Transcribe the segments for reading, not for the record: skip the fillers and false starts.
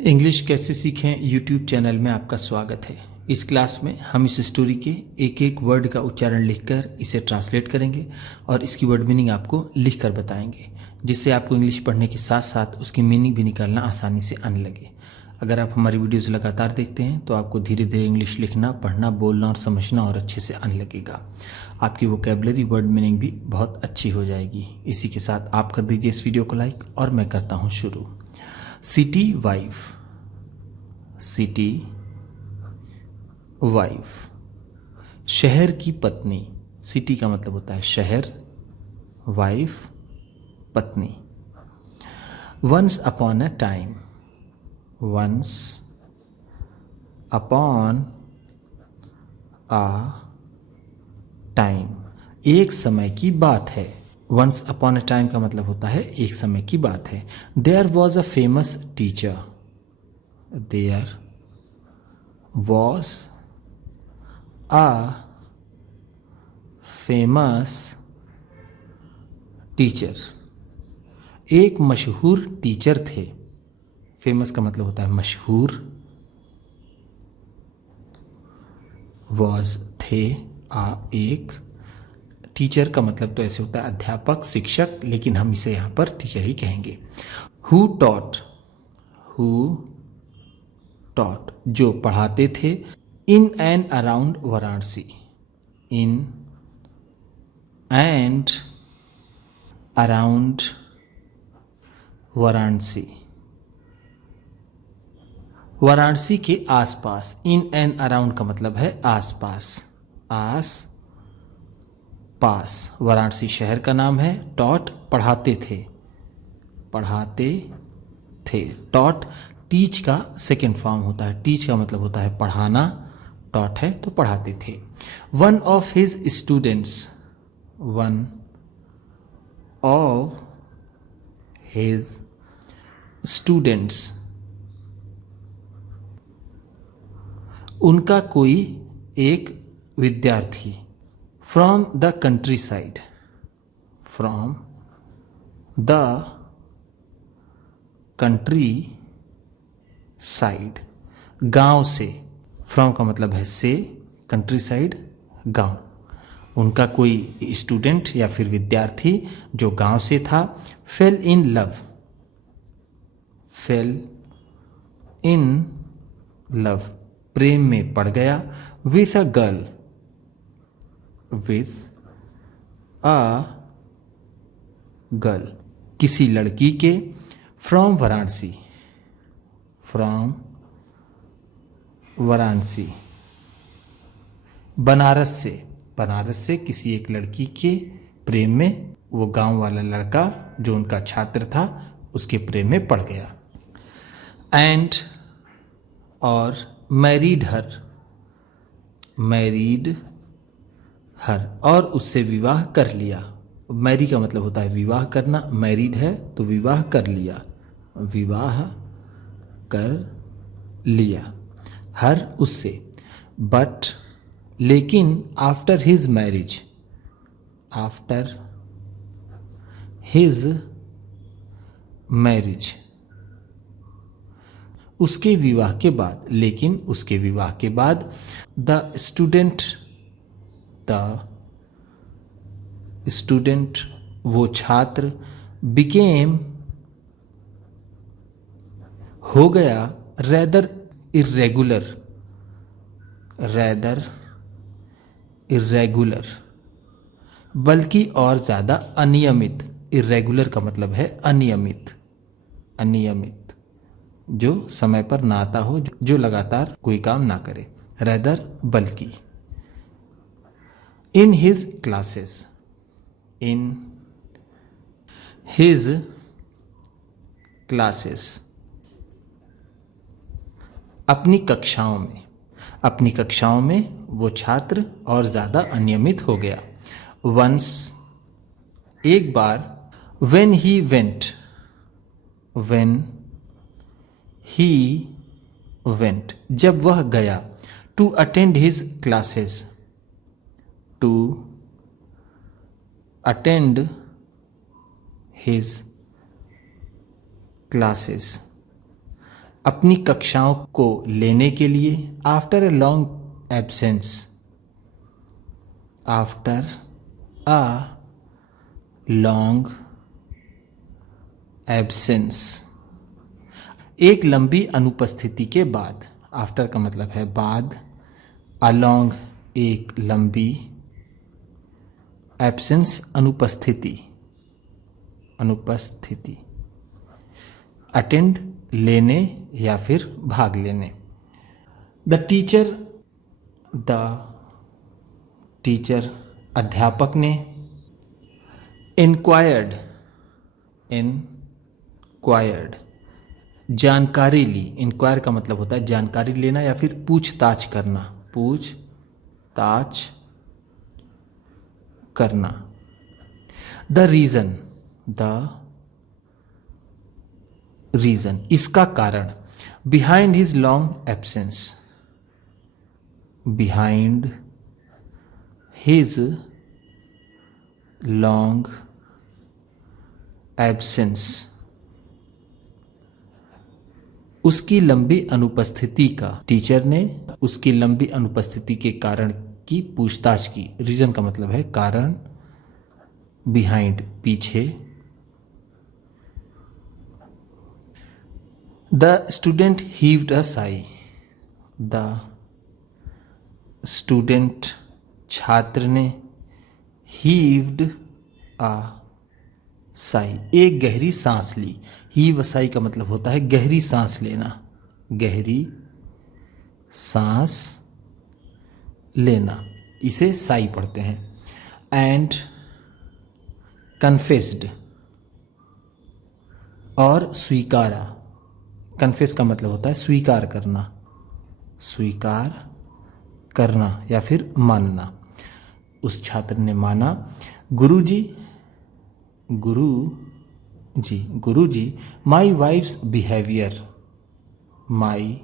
English कैसे सीखें YouTube channel में आपका स्वागत है। इस क्लास में हम इस स्टोरी के एक एक वर्ड का उच्चारण लिखकर इसे ट्रांसलेट करेंगे और इसकी वर्ड मीनिंग आपको लिखकर बताएंगे, जिससे आपको इंग्लिश पढ़ने के साथ साथ उसकी मीनिंग भी निकालना आसानी से आने लगे। अगर आप हमारी वीडियोज़ लगातार देखते हैं तो आपको धीरे धीरे इंग्लिश लिखना, पढ़ना, बोलना और समझना और अच्छे से आने लगेगा। आपकी वोकेबलरी, वर्ड मीनिंग भी बहुत अच्छी हो जाएगी। इसी के साथ आप कर दीजिए इस वीडियो को लाइक और मैं करता हूँ शुरू। सिटी वाइफ, सिटी वाइफ, शहर की पत्नी। सिटी का मतलब होता है शहर, वाइफ पत्नी। Once upon a time, once upon a time, एक समय की बात है। वंस अपॉन अ टाइम का मतलब होता है एक समय की बात है। There was a famous teacher, there was a famous teacher, एक मशहूर टीचर थे। फेमस का मतलब होता है मशहूर, वॉज थे, एक, टीचर का मतलब तो ऐसे होता है अध्यापक, शिक्षक, लेकिन हम इसे यहाँ पर टीचर ही कहेंगे। हु टॉट, हु टॉट, जो पढ़ाते थे। In and around Varanasi, in and around Varanasi, Varanasi के आसपास। इन एंड अराउंड का मतलब है आसपास, आस पास। वाराणसी शहर का नाम है। टॉट पढ़ाते थे, पढ़ाते थे। टॉट टीच का सेकेंड फॉर्म होता है। टीच का मतलब होता है पढ़ाना, टॉट है तो पढ़ाते थे। One of his students, one of his students, उनका कोई एक विद्यार्थी। From the country side, from the country side, गांव से। फ्रॉम का मतलब है से, कंट्री साइड गांव। उनका कोई स्टूडेंट या फिर विद्यार्थी जो गांव से था। Fell in love, fell in love, प्रेम में पड़ गया। With a girl, with a girl, किसी लड़की के। फ्रॉम वाराणसी, फ्रॉम वाराणसी, बनारस से, बनारस से किसी एक लड़की के प्रेम में वो गांव वाला लड़का जो उनका छात्र था उसके प्रेम में पड़ गया। एंड और मैरिड हर, मैरिड हर, और उससे विवाह कर लिया। मैरी का मतलब होता है विवाह करना, मैरिड है तो विवाह कर लिया, विवाह कर लिया। हर उससे, बट लेकिन, after his marriage, after his marriage, उसके विवाह के बाद, लेकिन उसके विवाह के बाद। द स्टूडेंट, द स्टूडेंट, वो छात्र। बिकेम, हो गया। रैदर इर्रेगुलर, रैदर इर्रेगुलर, बल्कि और ज़्यादा अनियमित। इर्रेगुलर का मतलब है अनियमित, अनियमित, जो समय पर ना आता हो, जो लगातार कोई काम ना करे। रैदर बल्कि। In his classes, in his classes, अपनी कक्षाओं में, अपनी कक्षाओं में वो छात्र और ज़्यादा अनियमित हो गया। वंस, एक बार। When he went, when he went, जब वह गया। To attend his classes, to attend his classes, अपनी कक्षाओं को लेने के लिए, after a long absence, after a long absence, एक लंबी अनुपस्थिति के बाद। आफ्टर का मतलब है बाद, अलोंग एक लंबी, एब्सेंस अनुपस्थिति, अनुपस्थिति, अटेंड लेने या फिर भाग लेने। द टीचर अध्यापक ने, इंक्वायर्ड जानकारी ली। इंक्वायर का मतलब होता है जानकारी लेना या फिर पूछताछ करना, पूछताछ करना। द रीजन इसका कारण, behind his long absence, behind his long absence, उसकी लंबी अनुपस्थिति का। टीचर ने उसकी लंबी अनुपस्थिति के कारण की पूछताछ की। रीजन का मतलब है कारण, बिहाइंड पीछे। The student heaved a sigh, the student छात्र ने, हीव्ड अ साई एक गहरी सांस ली। हीव साई का मतलब होता है गहरी सांस लेना, गहरी सांस लेना, इसे साई पढ़ते हैं। एंड कन्फेस्ड और स्वीकारा। कन्फेस का मतलब होता है स्वीकार करना, स्वीकार करना या फिर मानना। उस छात्र ने माना, गुरुजी my wife's behaviour, my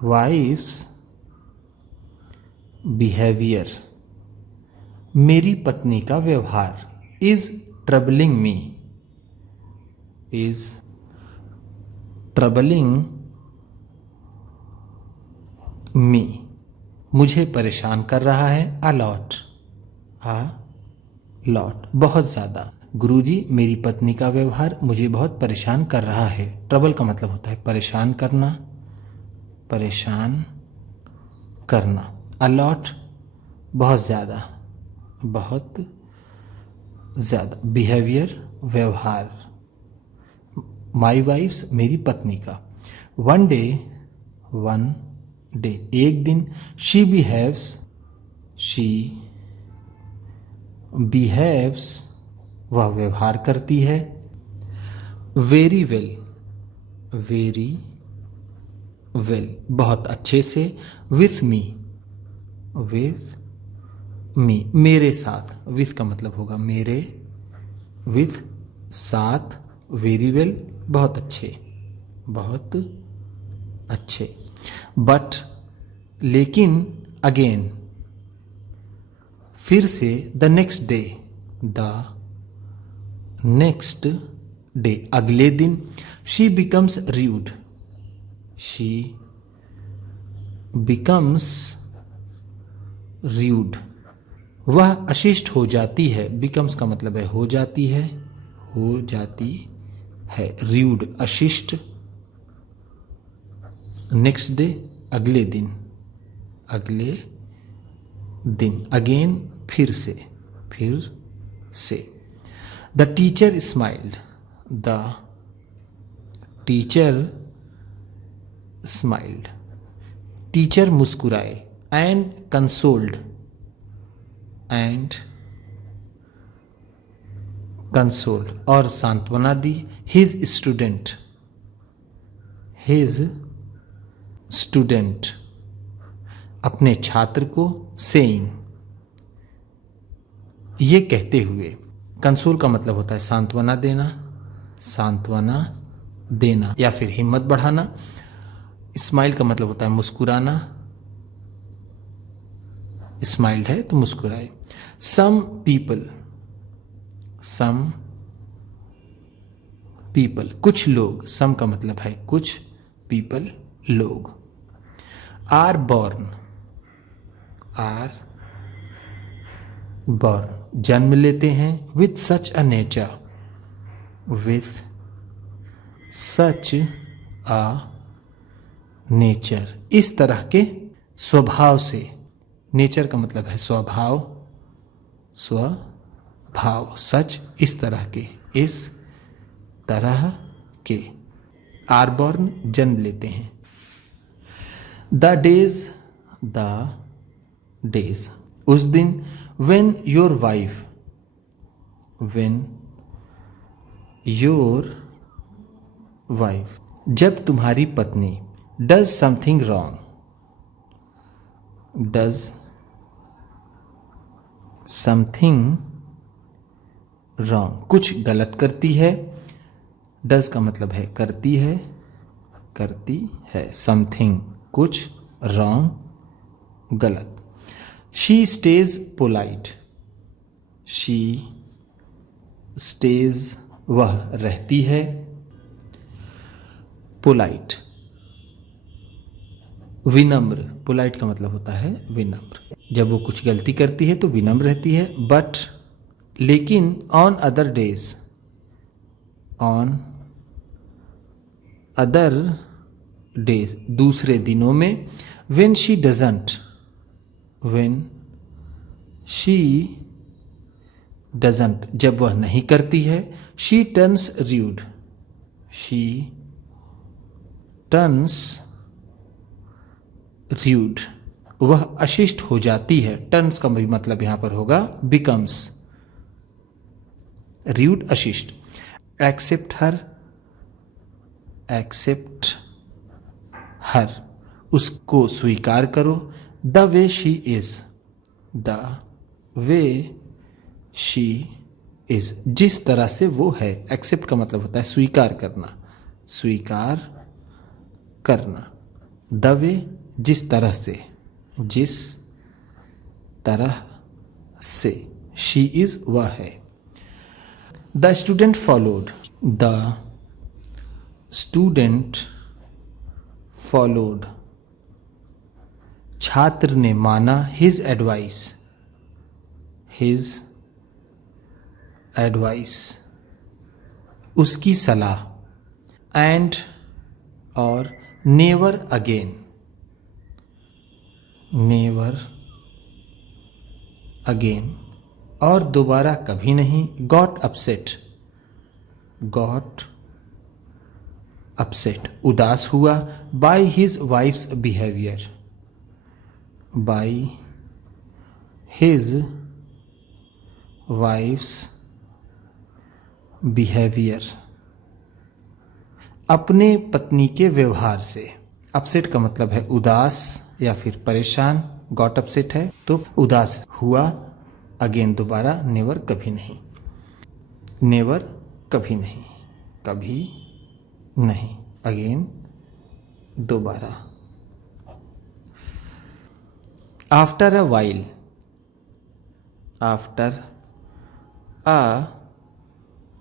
wife's behaviour, मेरी पत्नी का व्यवहार, इज ट्रबलिंग मी, मुझे परेशान कर रहा है। अ लॉट बहुत ज़्यादा। गुरुजी मेरी पत्नी का व्यवहार मुझे बहुत परेशान कर रहा है। ट्रबल का मतलब होता है परेशान करना, परेशान करना। अलॉट बहुत ज़्यादा, बहुत ज़्यादा। बिहेवियर व्यवहार। माई वाइफ्स मेरी पत्नी का। वन डे एक दिन। शी बिहेव्स वह व्यवहार करती है। वेरी वेल बहुत अच्छे से। विथ मी मेरे साथ। विथ का मतलब होगा मेरे, विथ साथ। वेरी वेल बहुत अच्छे। बट लेकिन, अगेन फिर से। द नेक्स्ट डे अगले दिन। शी बिकम्स र्यूड वह अशिष्ट हो जाती है। बिकम्स का मतलब है हो जाती है, र्यूड अशिष्ट। नेक्स्ट डे अगले दिन, अगेन फिर से। द टीचर स्माइल्ड, टीचर मुस्कुराए। एंड कंसोल्ड और सांत्वना दी। हिज स्टूडेंट अपने छात्र को। सेइंग ये कहते हुए। कंसोल का मतलब होता है सांत्वना देना या फिर हिम्मत बढ़ाना। स्माइल का मतलब होता है मुस्कुराना। स्माइल्ड है तो मुस्कुराए। सम पीपल, कुछ लोग, सम का मतलब है कुछ, पीपल लोग। आर बॉर्न, आर बॉर्न जन्म लेते हैं, with such a nature, with such a nature, इस तरह के स्वभाव से। नेचर का मतलब है स्वभाव, स्वभाव, सच इस तरह के, इस तरह के। आरबॉर्न जन्म लेते हैं। द डेज उस दिन, when your wife जब तुम्हारी पत्नी, does something wrong, कुछ गलत करती है। does का मतलब है करती है, something कुछ, wrong गलत। she stays वह रहती है, polite विनम्र, पोलाइट का मतलब होता है विनम्र। जब वो कुछ गलती करती है तो विनम्र रहती है। बट लेकिन ऑन अदर डेज दूसरे दिनों में, when she doesn't जब वह नहीं करती है, she turns rude वह अशिष्ट हो जाती है। टर्न्स का भी मतलब यहां पर होगा becomes, rude अशिष्ट। accept her उसको स्वीकार करो। the way she is जिस तरह से वो है। accept का मतलब होता है स्वीकार करना। the way जिस तरह से, she is वह है। the student followed छात्र ने माना, his advice उसकी सलाह। and और never again और दोबारा कभी नहीं। got upset उदास हुआ। by his wife's behavior अपने पत्नी के व्यवहार से। अपसेट का मतलब है उदास या फिर परेशान। गॉट अपसेट है तो उदास हुआ। अगेन दोबारा, नेवर कभी नहीं, कभी नहीं, अगेन दोबारा। आफ्टर अ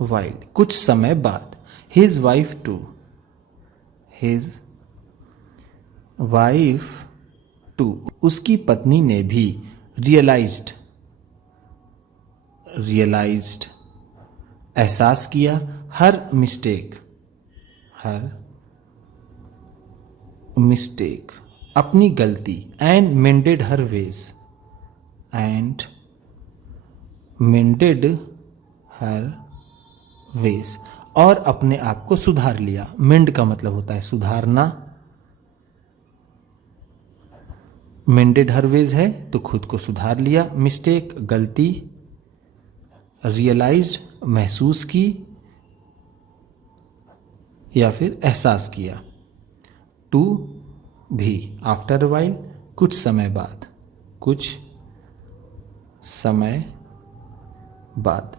वाइल कुछ समय बाद। his wife too उसकी पत्नी ने भी। realized एहसास किया। her mistake अपनी गलती। and mended her ways और अपने आप को सुधार लिया। मेंड का मतलब होता है सुधारना। मेंडेड हर वेज है तो खुद को सुधार लिया। मिस्टेक गलती। रियलाइज्ड महसूस की या फिर एहसास किया। टू भी आफ्टर अ वाइल कुछ समय बाद।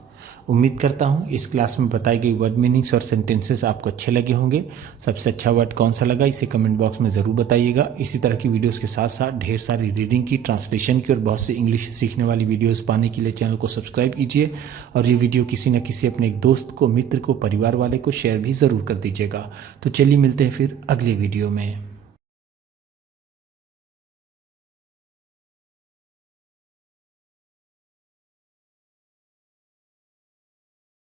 उम्मीद करता हूँ इस क्लास में बताई गई वर्ड मीनिंग्स और सेंटेंसेस आपको अच्छे लगे होंगे। सबसे अच्छा वर्ड कौन सा लगा इसे कमेंट बॉक्स में ज़रूर बताइएगा। इसी तरह की वीडियोस के साथ साथ ढेर सारी रीडिंग की, ट्रांसलेशन की और बहुत सी इंग्लिश सीखने वाली वीडियोस पाने के लिए चैनल को सब्सक्राइब कीजिए और ये वीडियो किसी न किसी अपने एक दोस्त को, मित्र को, परिवार वाले को शेयर भी ज़रूर कर दीजिएगा। तो चलिए मिलते हैं फिर अगले वीडियो में।